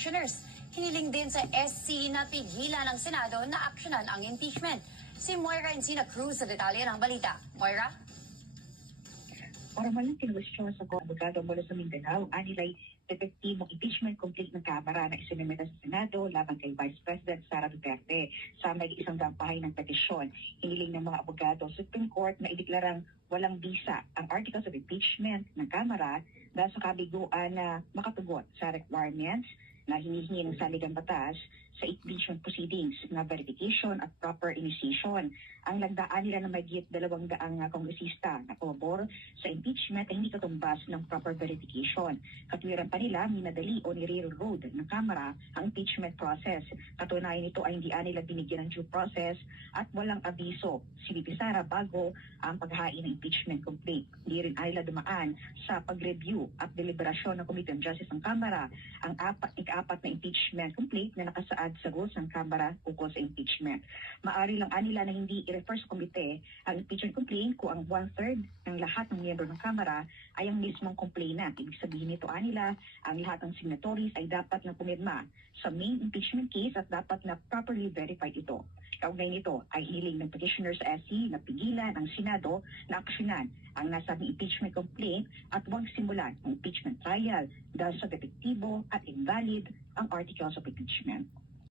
petitioners. Hiniling din sa SC na pigilan ng Senado na aksyonan ang impeachment. Si Moira Encina Cruz sa detalye ng balita. Moira? Para malang kinwestiyon sa abogado mula sa Mindanao, anilay depektibong impeachment complete ng Kamara na isinumita sa Senado laban kay Vice President Sara Duterte sa may isang dampahay ng petisyon. Hiniling ng mga abogado sa Supreme Court na ideklarang walang bisa ang articles of impeachment ng Kamara dahil sa kabiguan na makatugot sa requirements na hinihingi ng saligang batas sa impeachment proceedings na verification at proper initiation. Ang lagdaan nila na mahigit 200 kongresista na pabor sa impeachment ay hindi katumbas ng proper verification. Katwiran pa nila, minadali o nire-road ng Kamara ang impeachment process. Katunayan nito ay hindi nila binigyan ng due process at walang abiso si VP Sara bago ang paghain ng impeachment complaint. Hindi rin nila dumaan sa pag-review at deliberasyon ng Committee on Justice ng Kamara ang ika-apat na impeachment complaint na nakasaad sa rules ng Kamara ukol sa impeachment. Maari lang nila na hindi i-refer sa komite ang impeachment complaint kung ang 1/3 ng lahat ng miyembro ng Kamara ay ang mismong complainant. Ibig sabihin nito nila, ang lahat ng signatories ay dapat na pumirma sa main impeachment case at dapat na properly verified ito. Kaugnay nito ay hiling ng petitioner sa SC na pigilan ang Senado na aksyonan ang nasabing impeachment complaint at huwag simulan ang impeachment trial dahil sa depektibo at invalid ang articles of impeachment.